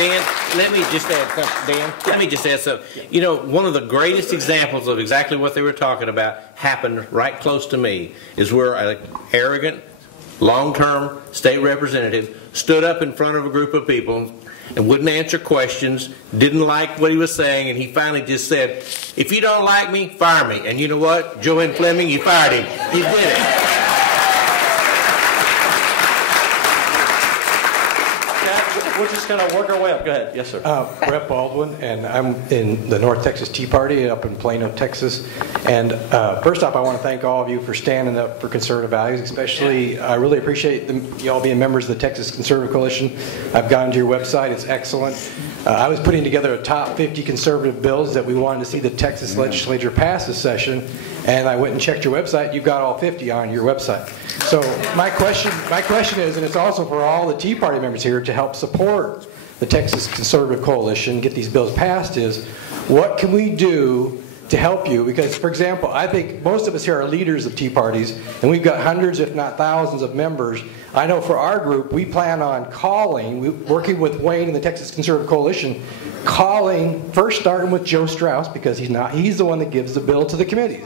Dan, let me just add something. Dan, let me just add something. You know, one of the greatest examples of exactly what they were talking about happened right close to me is where an arrogant, long-term state representative stood up in front of a group of people and wouldn't answer questions, didn't like what he was saying, and he finally just said, if you don't like me, fire me. And you know what? Joanne Fleming, you fired him. You did it. We're just going to work our way up. Go ahead. Yes, sir. Brett Baldwin, and I'm in the North Texas Tea Party up in Plano, Texas. And first off, I want to thank all of you for standing up for conservative values. Especially, I really appreciate y'all being members of the Texas Conservative Coalition. I've gone to your website. It's excellent. I was putting together a top 50 conservative bills that we wanted to see the Texas legislature pass this session. And I went and checked your website. You've got all 50 on your website. So my question is, and it's also for all the Tea Party members here to help support the Texas Conservative Coalition, get these bills passed, is what can we do to help you? Because, for example, I think most of us here are leaders of Tea Parties, and we've got hundreds, if not thousands, of members. I know for our group, we plan on working with Wayne and the Texas Conservative Coalition, first starting with Joe Strauss, because he's the one that gives the bill to the committee.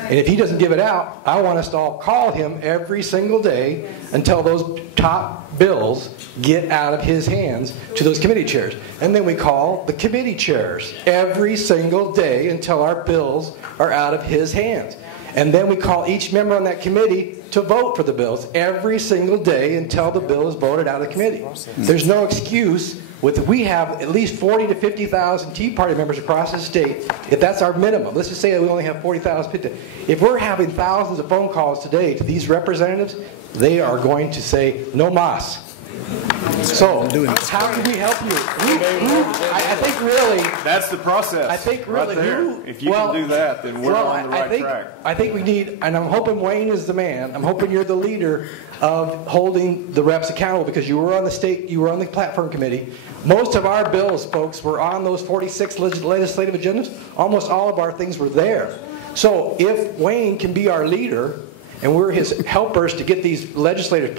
And if he doesn't give it out, I want us to all call him every single day until those top bills get out of his hands to those committee chairs. And then we call the committee chairs every single day until our bills are out of his hands. And then we call each member on that committee to vote for the bills every single day until the bill is voted out of the committee. There's no excuse. We have at least 40 to 50,000 Tea Party members across the state. If that's our minimum, let's just say that we only have 40,000 people. If we're having thousands of phone calls today to these representatives, they are going to say no mas. So, how can we help you? I think really... That's the process. I think really... Right there. If you can do that, then we're on the right track. I think we need... And I'm hoping Wayne is the man. I'm hoping you're the leader of holding the reps accountable, because you were on the platform committee. Most of our bills, folks, were on those 46 legislative agendas. Almost all of our things were there. So if Wayne can be our leader, and we're his helpers to get these legislative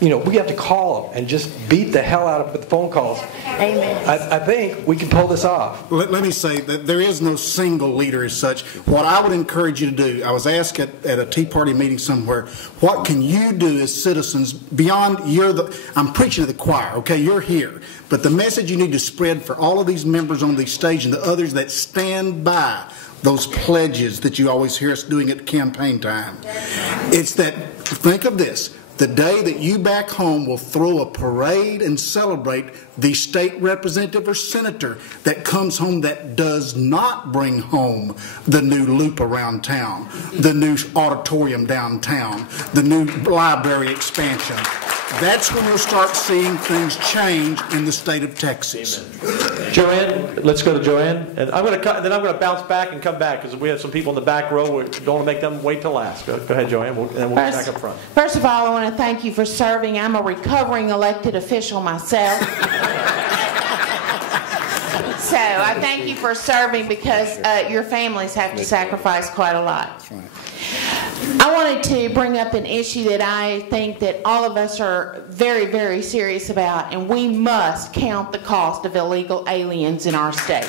we have to call them and just beat the hell out of them with phone calls. Amen. I think we can pull this off. Let me say that there is no single leader as such. What I would encourage you to do, I was asked at a Tea Party meeting somewhere, what can you do as citizens beyond I'm preaching to the choir, okay, you're here. But the message you need to spread for all of these members on the stage and the others that stand by those pledges that you always hear us doing at campaign time, it's that, think of this, the day that you back home will throw a parade and celebrate the state representative or senator that comes home that does not bring home the new loop around town, the new auditorium downtown, the new library expansion. That's when we'll start seeing things change in the state of Texas. Amen. Joanne, let's go to Joanne, and I'm going to bounce back and come back because we have some people in the back row. We don't want to make them wait till last. Go ahead, Joanne, and we'll get back up front. First of all, I want to thank you for serving. I'm a recovering elected official myself. So I thank you for serving because your families have to sacrifice quite a lot. I wanted to bring up an issue that I think that all of us are very, very serious about, and we must count the cost of illegal aliens in our state.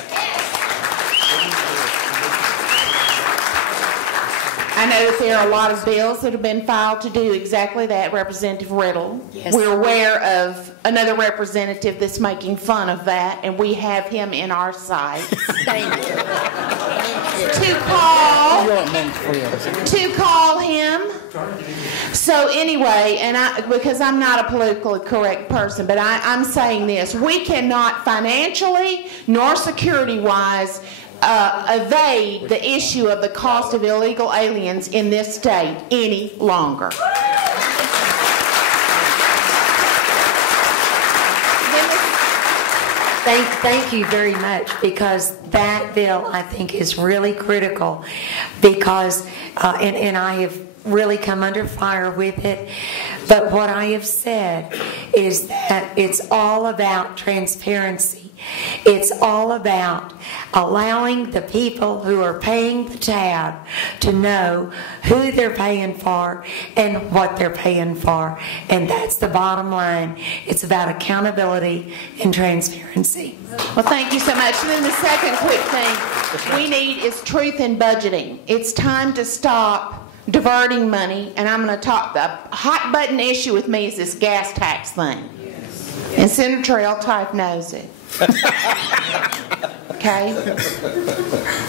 I know that there are a lot of bills that have been filed to do exactly that, Representative Riddle. Yes. We're aware of another representative that's making fun of that, and we have him in our sights. Thank you. To call him. So anyway, and because I'm not a politically correct person, but I'm saying this. We cannot financially nor security-wise evade the issue of the cost of illegal aliens in this state any longer. Thank you very much, because that bill I think is really critical, because and I have really come under fire with it. But what I have said is that it's all about transparency. It's all about allowing the people who are paying the tab to know who they're paying for and what they're paying for. And that's the bottom line. It's about accountability and transparency. Well, thank you so much. And then the second quick thing we need is truth in budgeting. It's time to stop diverting money, and I'm going to talk, the hot button issue with me is this gas tax thing. And Senator Eltife knows it. Okay?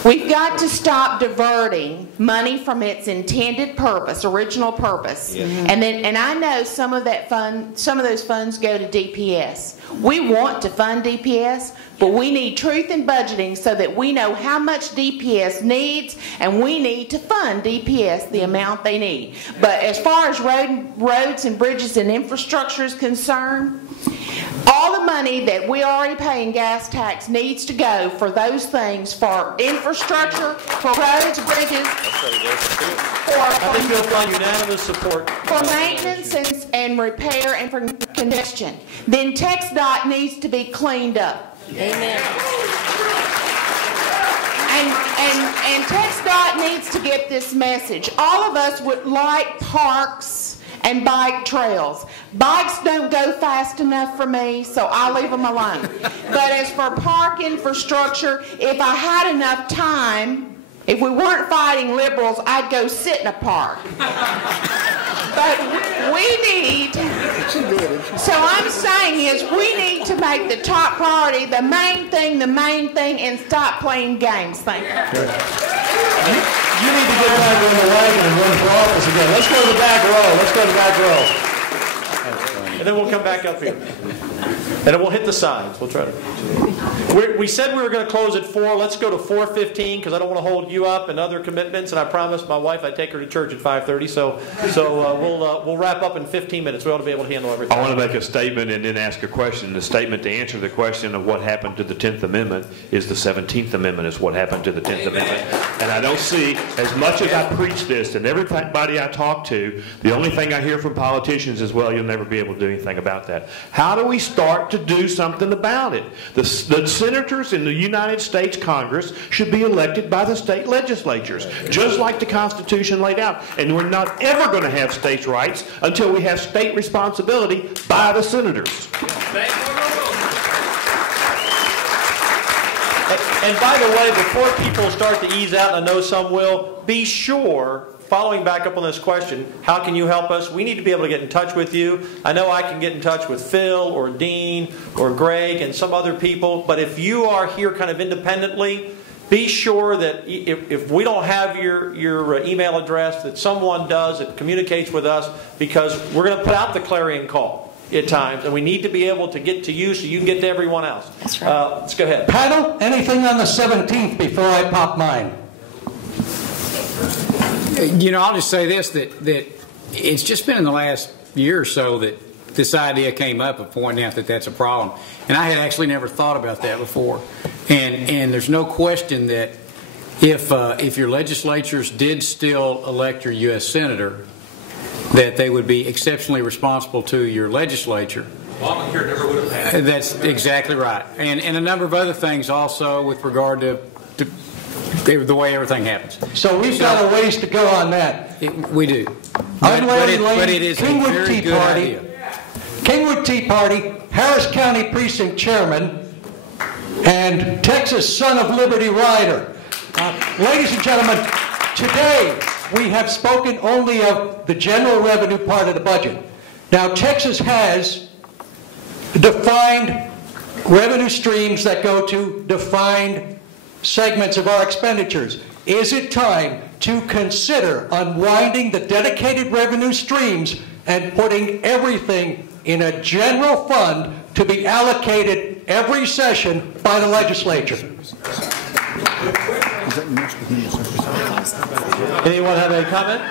We've got to stop diverting money from its intended purpose, original purpose. And I know some of those funds go to DPS. We want to fund DPS, but we need truth in budgeting so that we know how much DPS needs, and we need to fund DPS the amount they need. But as far as roads and bridges and infrastructure is concerned, all the money that we already pay in gas tax needs to go for those things, for infrastructure, for roads, bridges, I think you'll find unanimous support. for maintenance and repair and for congestion. Then TxDOT needs to be cleaned up. Amen. And TxDOT needs to get this message. All of us would like parks and bike trails. Bikes don't go fast enough for me, so I leave them alone. But as for park infrastructure, if I had enough time, if we weren't fighting liberals, I'd go sit in a park. But we need, so I'm saying is we need to make the top priority the main thing, and stop playing games. Thank you. You need to get back on the wagon and run for office again. Let's go to the back row. Let's go to the back row. And then we'll come back up here. And then we'll hit the signs. We'll try to. We said we were going to close at 4. Let's go to 4:15 because I don't want to hold you up and other commitments. And I promised my wife I'd take her to church at 5:30. So we'll wrap up in 15 minutes. We ought to be able to handle everything. I want to make a statement and then ask a question. The statement to answer the question of what happened to the 10th Amendment is the 17th Amendment is what happened to the 10th Amendment. And I don't see, as much as I preach this and everybody I talk to, the only thing I hear from politicians is, well, you'll never be able to do anything about that. How do we start to do something about it? The senators in the United States Congress should be elected by the state legislatures, just like the Constitution laid out. And we're not ever going to have states' rights until we have state responsibility by the senators. And by the way, before people start to ease out, and I know some will, be sure, following back up on this question, how can you help us? We need to be able to get in touch with you. I know I can get in touch with Phil or Dean or Greg and some other people, but if you are here kind of independently, be sure that if we don't have your email address, that someone does that communicates with us, because we're going to put out the clarion call at times, and we need to be able to get to you so you can get to everyone else. That's right. Let's go ahead. Panel, anything on the 17th before I pop mine? You know, I'll just say this, that it's just been in the last year or so that this idea came up of pointing out that that's a problem. And I had actually never thought about that before. And there's no question that if your legislatures did still elect your U.S. Senator, that they would be exceptionally responsible to your legislature. Obamacare never would have passed. That's exactly right. And a number of other things also with regard to the way everything happens. So we've got a ways to go on that. We do. I'm Larry Lane, but it is Kingwood a very Tea good Party. idea. Kingwood Tea Party, Harris County Precinct Chairman, and Texas Son of Liberty Rider. Ladies and gentlemen, today we have spoken only of the general revenue part of the budget. Now, Texas has defined revenue streams that go to defined segments of our expenditures. Is it time to consider unwinding the dedicated revenue streams and putting everything in a general fund to be allocated every session by the legislature? Anyone have any comment?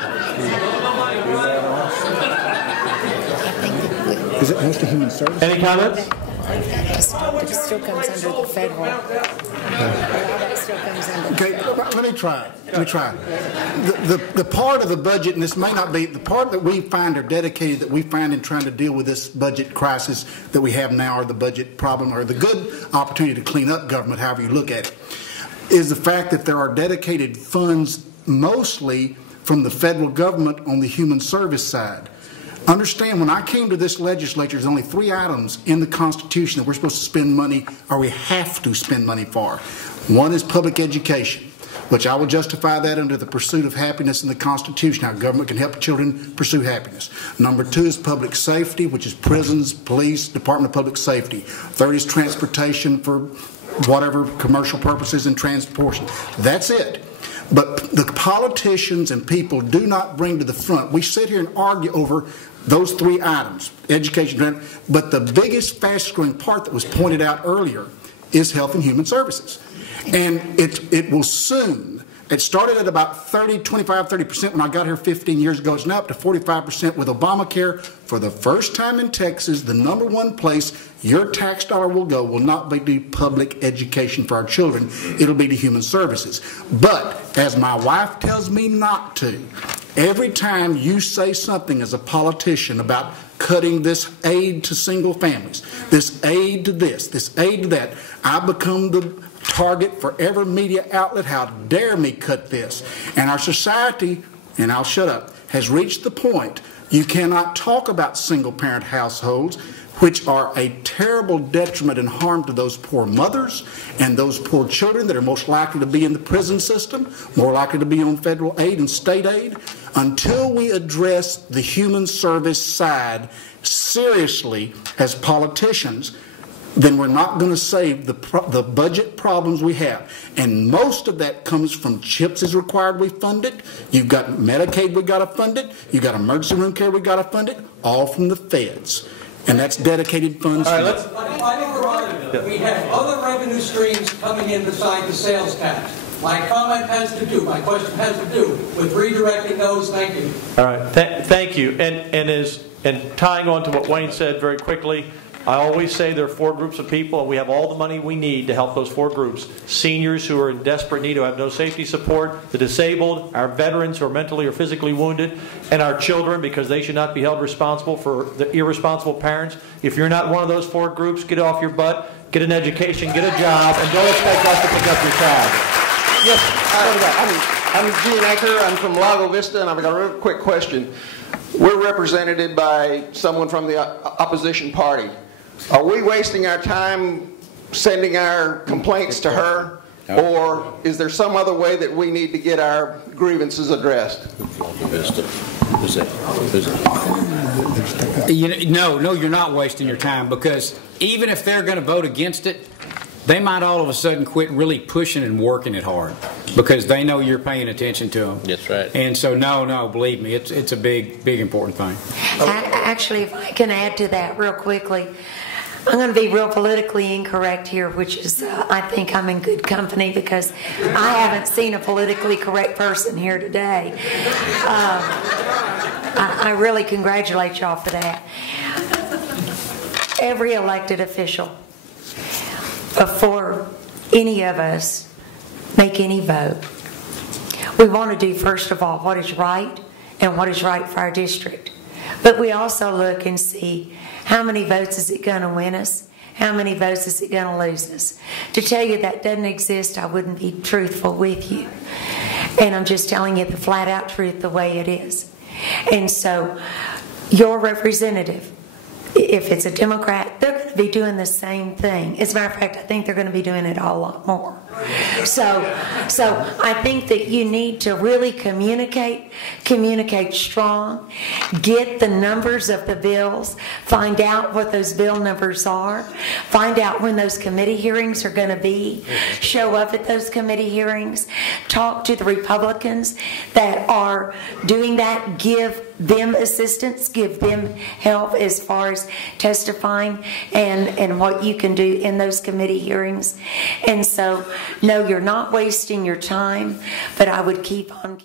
Is it most of human service? Any comments? It still comes under the federal. It still comes under. Okay, let me try. The part of the budget, and this may not be, the part that we find are dedicated, that we find in trying to deal with this budget crisis that we have now, or the budget problem, or the good opportunity to clean up government, however you look at it, is the fact that there are dedicated funds mostly from the federal government on the human service side. Understand, when I came to this legislature, there's only 3 items in the Constitution that we're supposed to spend money, or we have to spend money for. One is public education, which I will justify that under the pursuit of happiness in the Constitution, how government can help children pursue happiness. Number 2 is public safety, which is prisons, police, Department of Public Safety. 3rd is transportation for whatever commercial purposes and transportation. That's it. But the politicians and people do not bring to the front. We sit here and argue over those 3 items, education, but the biggest, fastest growing part that was pointed out earlier is health and human services. And it will soon, it started at about 30% when I got here 15 years ago. It's now up to 45% with Obamacare. For the first time in Texas, the #1 place your tax dollar will go will not be to public education for our children. It'll be to human services. But, as my wife tells me not to, every time you say something as a politician about cutting this aid to single families, this aid to this aid to that, I become the target for every media outlet. How dare me cut this? And our society, and I'll shut up, has reached the point you cannot talk about single-parent households, which are a terrible detriment and harm to those poor mothers and those poor children that are most likely to be in the prison system, more likely to be on federal aid and state aid, until we address the human service side seriously as politicians. Then we're not going to save the budget problems we have. And most of that comes from CHIPS is required, we fund it. You've got Medicaid, we got to fund it. You've got emergency room care, we got to fund it. All from the feds. And that's dedicated funds. All right, we have other revenue streams coming in besides the sales tax. My comment has to do, my question has to do with redirecting those. Thank you. All right, thank you. And tying on to what Wayne said very quickly, I always say there are 4 groups of people, and we have all the money we need to help those 4 groups. Seniors who are in desperate need, who have no safety support, the disabled, our veterans who are mentally or physically wounded, and our children, because they should not be held responsible for the irresponsible parents. If you're not one of those 4 groups, get off your butt, get an education, get a job, and don't expect us to pick up your tab. Yes, I'm Gene Anker. I'm from Lago Vista, and I've got a real quick question. We're represented by someone from the opposition party. Are we wasting our time sending our complaints to her, or is there some other way that we need to get our grievances addressed? No, you're not wasting your time, because even if they're going to vote against it, they might all of a sudden quit really pushing and working it hard because they know you're paying attention to them. That's right. And so, no, believe me, it's a big, important thing. Actually, if I can add to that real quickly, I'm going to be real politically incorrect here, which is, I think I'm in good company because I haven't seen a politically correct person here today. I really congratulate y'all for that. Every elected official, before any of us make any vote, we want to do, first of all, what is right and what is right for our district. But we also look and see how many votes is it going to win us, how many votes is it going to lose us. To tell you that doesn't exist, I wouldn't be truthful with you. And I'm just telling you the flat out truth the way it is. And so your representative, if it's a Democrat, they're going to be doing the same thing. As a matter of fact, I think they're going to be doing it a lot more. So I think that you need to really communicate strong, get the numbers of the bills, find out what those bill numbers are, find out when those committee hearings are going to be, show up at those committee hearings, talk to the Republicans that are doing that, give them assistance, give them help as far as testifying and what you can do in those committee hearings. And so, no, you're not wasting your time, but I would keep on